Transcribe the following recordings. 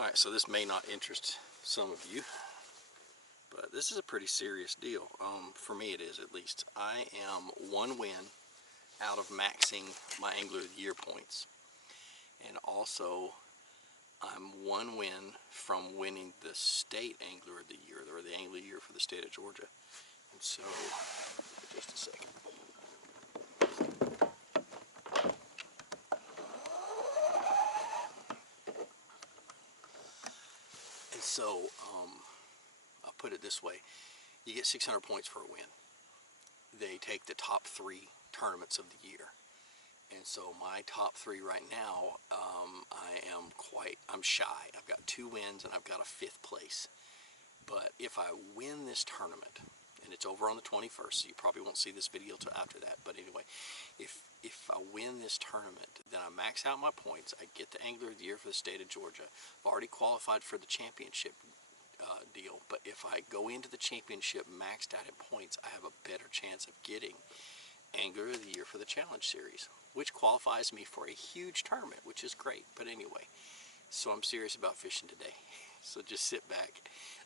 Alright, so this may not interest some of you, but this is a pretty serious deal. For me it is, at least. I am one win out of maxing my Angler of the Year points. And also, I'm one win from winning the State Angler of the Year, or the Angler of the Year for the state of Georgia. And so, just a second. And so, I'll put it this way. You get 600 points for a win. They take the top 3 tournaments of the year. And so my top 3 right now, I'm shy. I've got 2 wins and I've got a 5th place. But if I win this tournament, and it's over on the 21st, so you probably won't see this video till after that, but anyway, if I win this tournament, then I max out my points, I get the Angler of the Year for the state of Georgia. I've already qualified for the championship deal, but if I go into the championship maxed out in points, I have a better chance of getting Angler of the Year for the Challenge Series, which qualifies me for a huge tournament, which is great. But anyway, so I'm serious about fishing today. So just sit back,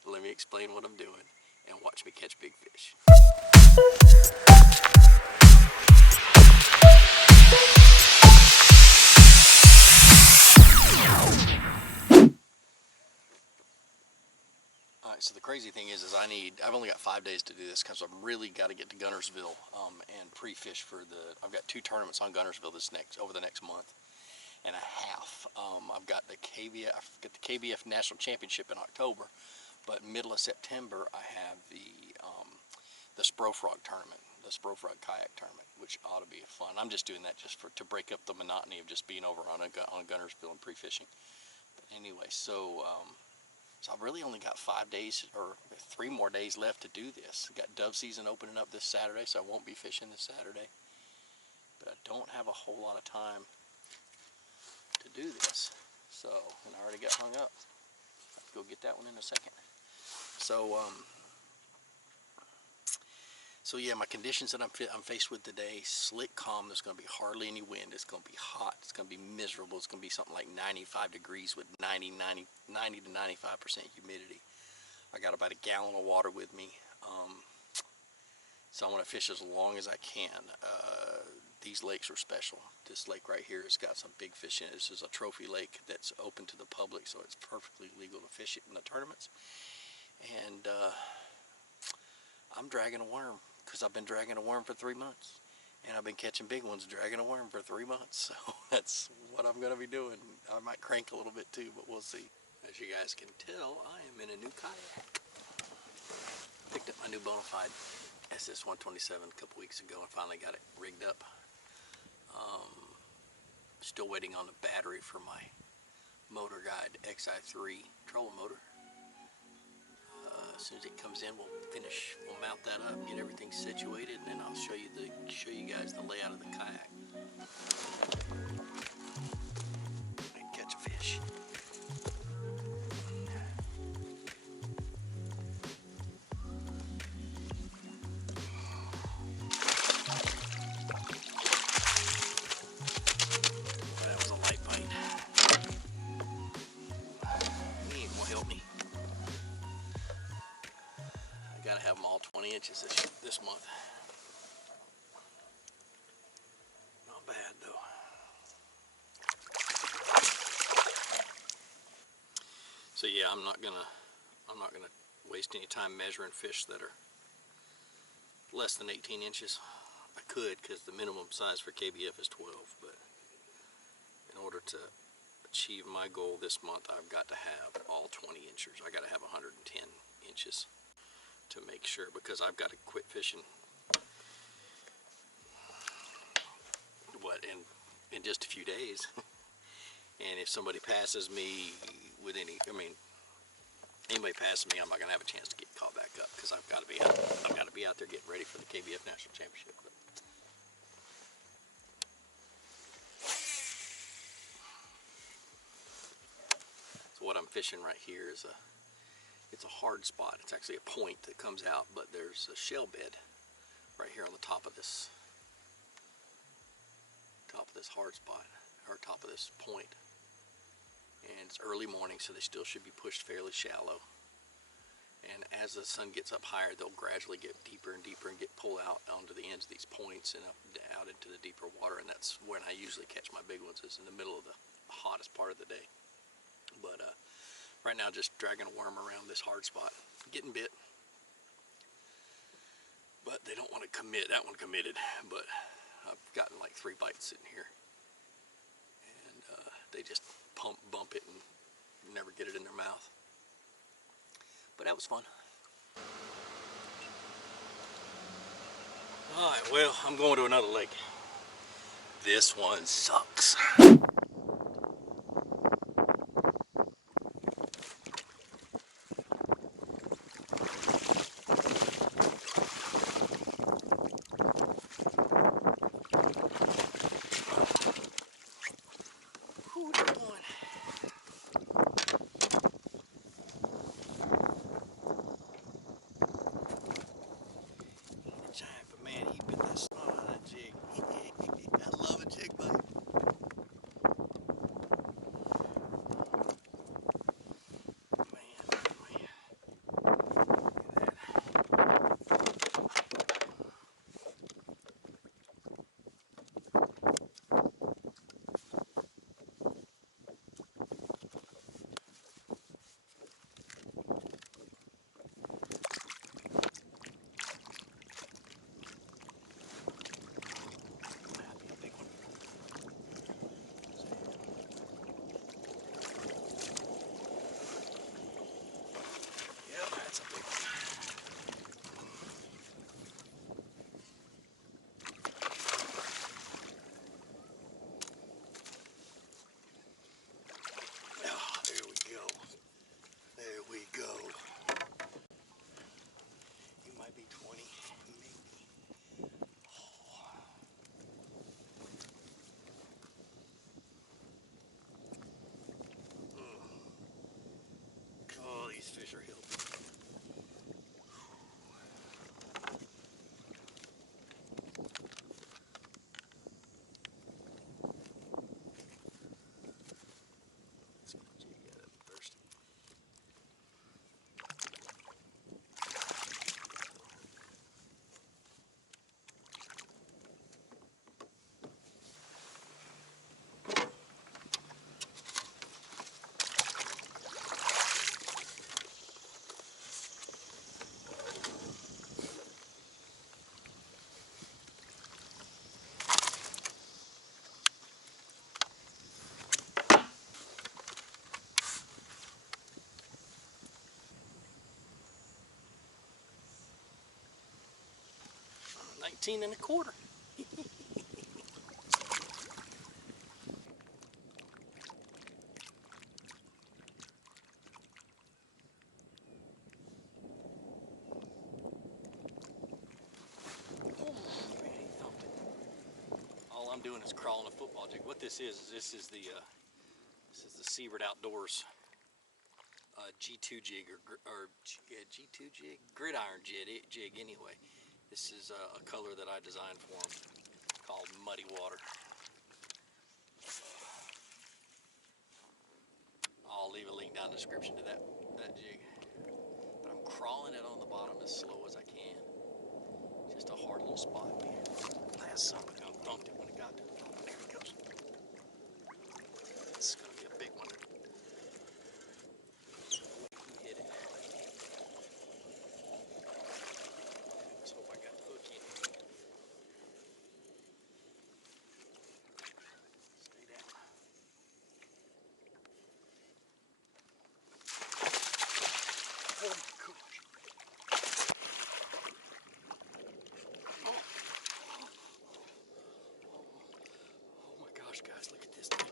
let me explain what I'm doing, and watch me catch big fish. Alright, so the crazy thing is I've only got 5 days to do this because I've really got to get to Guntersville and pre-fish for I've got 2 tournaments on Guntersville over the next month and a half. I've got the KBF National Championship in October, but middle of September I have the Spro Frog tournament, the Spro Frog Kayak tournament, which ought to be fun. I'm just doing that just to break up the monotony of just being over on Guntersville and pre-fishing. But anyway, so I've really only got 5 days or 3 more days left to do this. I've got dove season opening up this Saturday, so I won't be fishing this Saturday. But I don't have a whole lot of time to do this. So, and I already got hung up. I'll go get that one in a second. So yeah, my conditions that I'm faced with today: slick, calm. There's going to be hardly any wind. It's going to be hot. It's going to be miserable. It's going to be something like 95 degrees with 90 to 95% humidity. I got about a gallon of water with me. So I want to fish as long as I can. These lakes are special. This lake right here has got some big fish in it. This is a trophy lake that's open to the public, so it's perfectly legal to fish it in the tournaments. And I'm dragging a worm because I've been dragging a worm for 3 months. And I've been catching big ones dragging a worm for 3 months. So that's what I'm going to be doing. I might crank a little bit too, but we'll see. As you guys can tell, I am in a new kayak. Picked up my new Bonafide SS127 a couple weeks ago and finally got it rigged up. Still waiting on the battery for my Motor Guide XI3 trolling motor. As soon as it comes in, we'll mount that up, get everything situated, and then I'll show you guys the layout of the kayak. And catch a fish. That was a light bite. He will help me. I gotta have them all 20 inches this month. Not bad though. So yeah, I'm not gonna waste any time measuring fish that are less than 18 inches. I could, because the minimum size for KBF is 12, but in order to achieve my goal this month, I've got to have all 20 inchers. I got to have 110 inches to make sure, because I've got to quit fishing in just a few days. And if somebody passes me with anybody passes me, I'm not gonna have a chance to get caught back up, because I've got to be out there getting ready for the KBF National Championship. So what I'm fishing right here is it's a hard spot. It's actually a point that comes out, but there's a shell bed right here on the top of this hard spot, or top of this point. and it's early morning, so they still should be pushed fairly shallow. And as the sun gets up higher, they'll gradually get deeper and deeper and get pulled out onto the ends of these points and up out into the deeper water. And that's when I usually catch my big ones, is in the middle of the hottest part of the day. But right now, just dragging a worm around this hard spot, getting bit. But they don't want to commit. That one committed, but I've gotten like 3 bites sitting here. And they just bump it and never get it in their mouth. But that was fun. Alright, well, I'm going to another lake. This one sucks. Fish are healthy. $19.25. All I'm doing is crawling a football jig. What this is the Seabird Outdoors G2 jig or G2 jig, gridiron jig anyway. This is a color that I designed for them called Muddy Water. I'll leave a link down in the description to that jig. But I'm crawling it on the bottom as slow as I can. Just a hard little spot. Last summer I thumped it when it got to the top. There it goes. This is gonna be a big one. He hit it. Let's hope I got the hook in. Stay down. Oh my gosh. Oh my gosh, guys, look at this thing.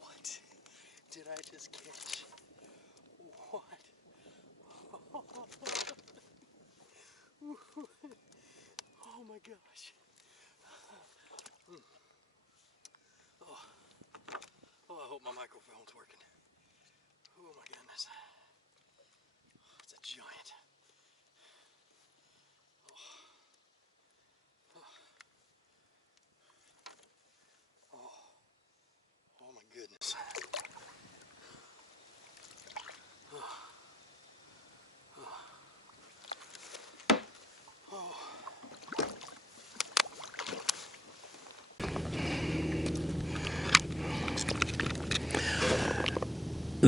What did I just catch? What? Oh my gosh. Oh, I hope my microphone's working. Oh my goodness. It's a giant.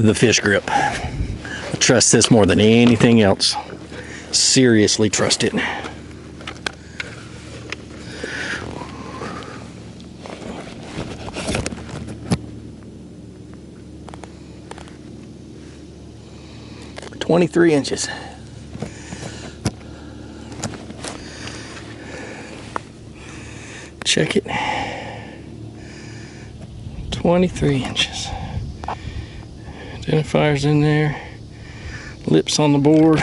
the fish grip. I trust this more than anything else. Seriously trust it. "23 inches. Check it. 23 inches. Identifiers in there. Lips on the board.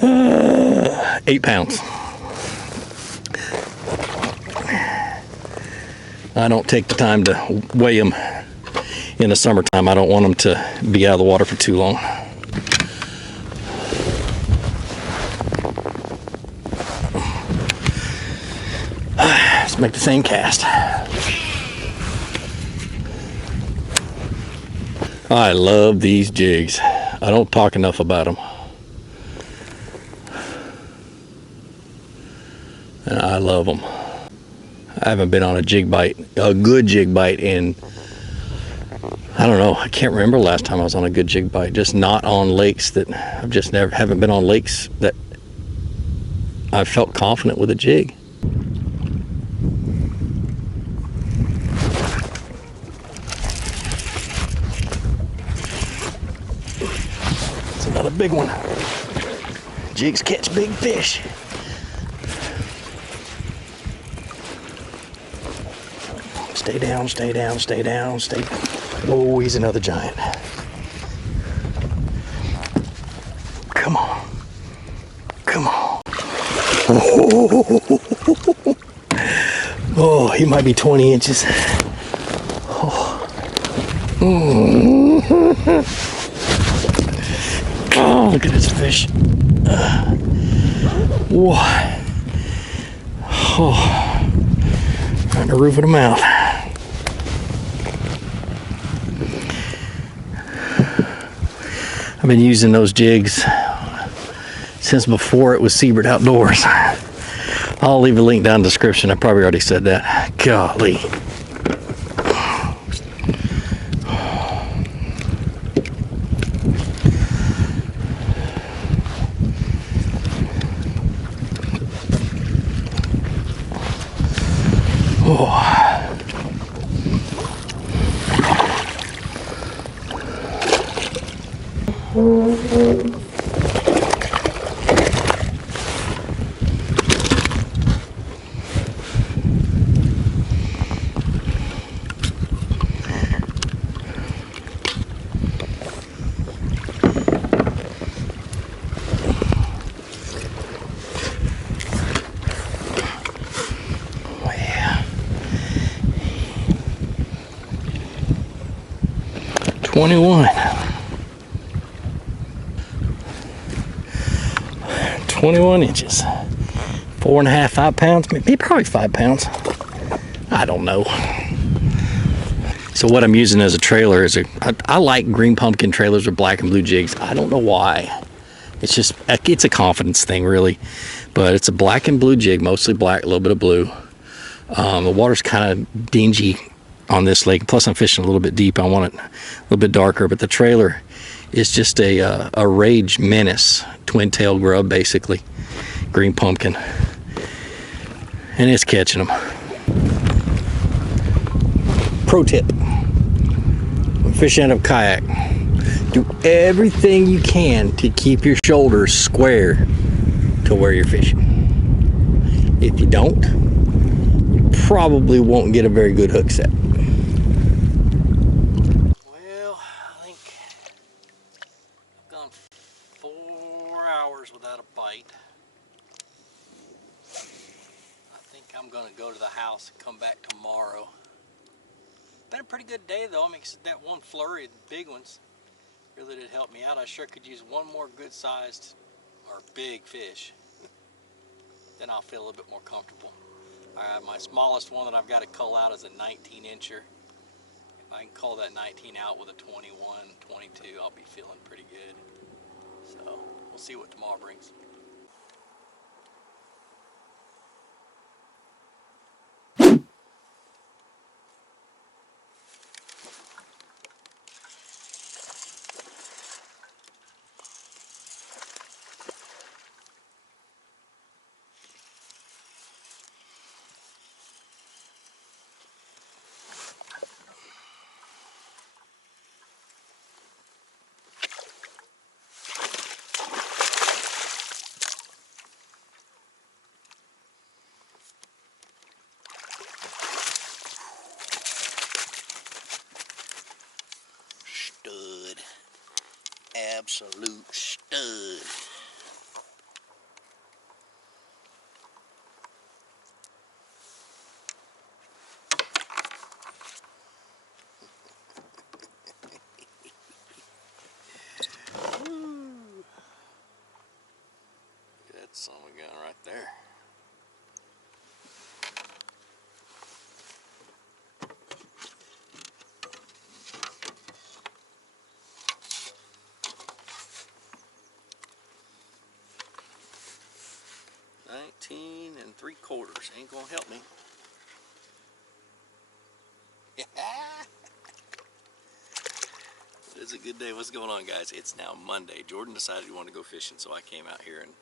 uh, 8 pounds. I don't take the time to weigh them in the summertime. I don't want them to be out of the water for too long. Let's make the same cast. I love these jigs. I don't talk enough about them. And I love them. I haven't been on a jig bite, a good jig bite, in, I don't know, I can't remember last time I was on a good jig bite. Just not on lakes that I've just haven't been on lakes that I felt confident with a jig. It's another big one. Jigs catch big fish. Stay down, stay down, stay down, stay down. Oh, he's another giant. Come on. Come on. Oh, he might be 20 inches. Oh, oh, look at this fish. Whoa. Oh, trying to roof it mouth. I've been using those jigs since before it was Seabird Outdoors. I'll leave a link down in the description. I probably already said that. Golly. Oh. 21. 21 inches. 4.5, 5 pounds, maybe probably 5 pounds. I don't know. So what I'm using as a trailer is I like green pumpkin trailers with black and blue jigs. I don't know why. It's a confidence thing, really. But it's a black and blue jig, mostly black, a little bit of blue. The water's kind of dingy on this lake. Plus I'm fishing a little bit deep. I want it a little bit darker, but the trailer is just a Rage Menace twin-tailed grub, basically. Green pumpkin. And it's catching them. Pro tip. When fishing out of kayak, do everything you can to keep your shoulders square to where you're fishing. If you don't, you probably won't get a very good hook set. Well, I think I've gone 4 hours without a bite. I think I'm gonna go to the house and come back tomorrow. Been a pretty good day though. I mean, that one flurry of big ones really did help me out. I sure could use one more good sized or big fish. Then I'll feel a little bit more comfortable. My smallest one that I've got to cull out is a 19 incher. If I can cull that 19 out with a 21, 22, I'll be feeling pretty good. So We'll see what tomorrow brings. Stud. Absolute stud. That's son of a gun right there. $19.75 ain't gonna help me. It's a good day. What's going on, guys? It's now Monday. Jordan decided he wanted to go fishing, so I came out here and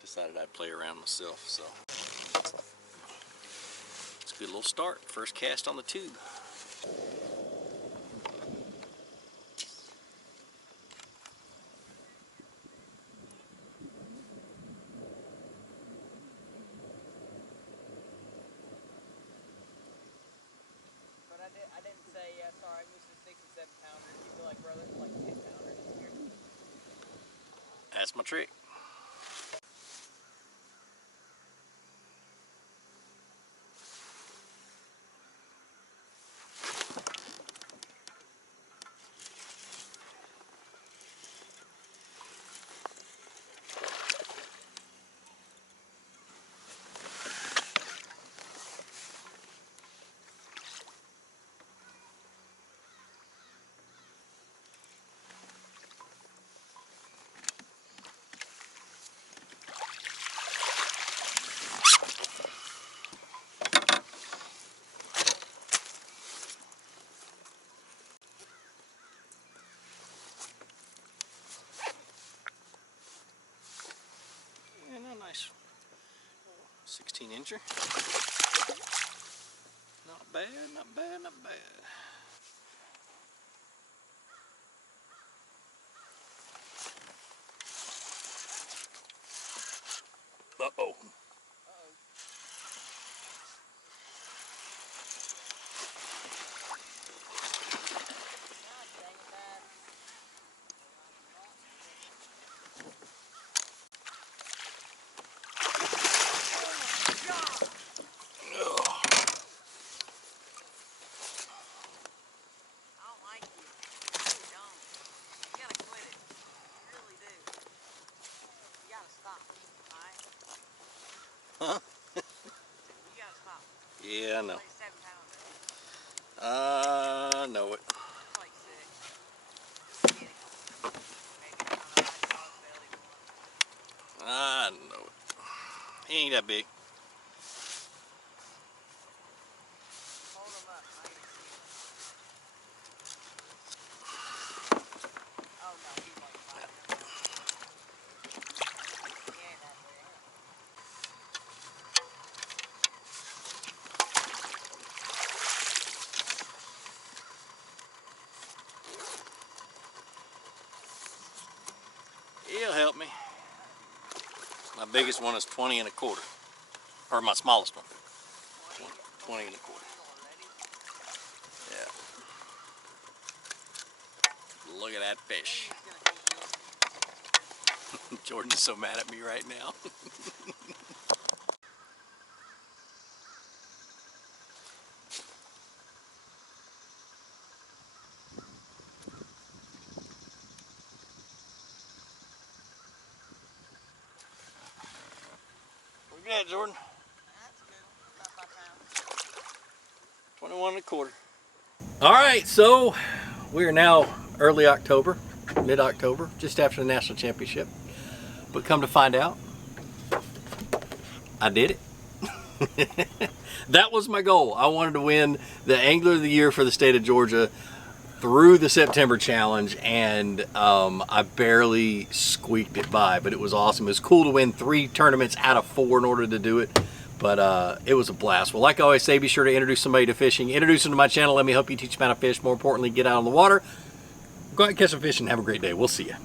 decided I'd play around myself. So it's a good little start. First cast on the tube. I didn't say, yeah, sorry, I'm used to 6 and 7 pounders. You feel like, brother, like 10 pounders here. That's my trick. And a nice 16-incher. Not bad, not bad, not bad. Uh-oh. Huh? You gotta stop. Yeah, I know. Like 7 pounders. I know it. It's like 6. Just kidding. Maybe, I don't know, I saw his belly once. I know it. He ain't that big. Hold him up, I ain't see him. Oh no, he's like 5 pounds. He ain't that big. He'll help me. My biggest one is 20.25, or my smallest one. 20.25. Yeah. Look at that fish. Jordan's so mad at me right now. Look at that, Jordan. That's good. About 5 pounds. 21.25. All right, so we are now early October, mid-October, just after the national championship. But come to find out, I did it. That was my goal. I wanted to win the Angler of the Year for the state of Georgia through the September challenge, and I barely squeaked it by, but it was awesome. It was cool to win 3 tournaments out of 4 in order to do it, but it was a blast. Well, like I always say, be sure to introduce somebody to fishing. Introduce them to my channel. Let me help you teach them how to fish. More importantly, get out on the water. Go out and catch some fish and have a great day. We'll see you.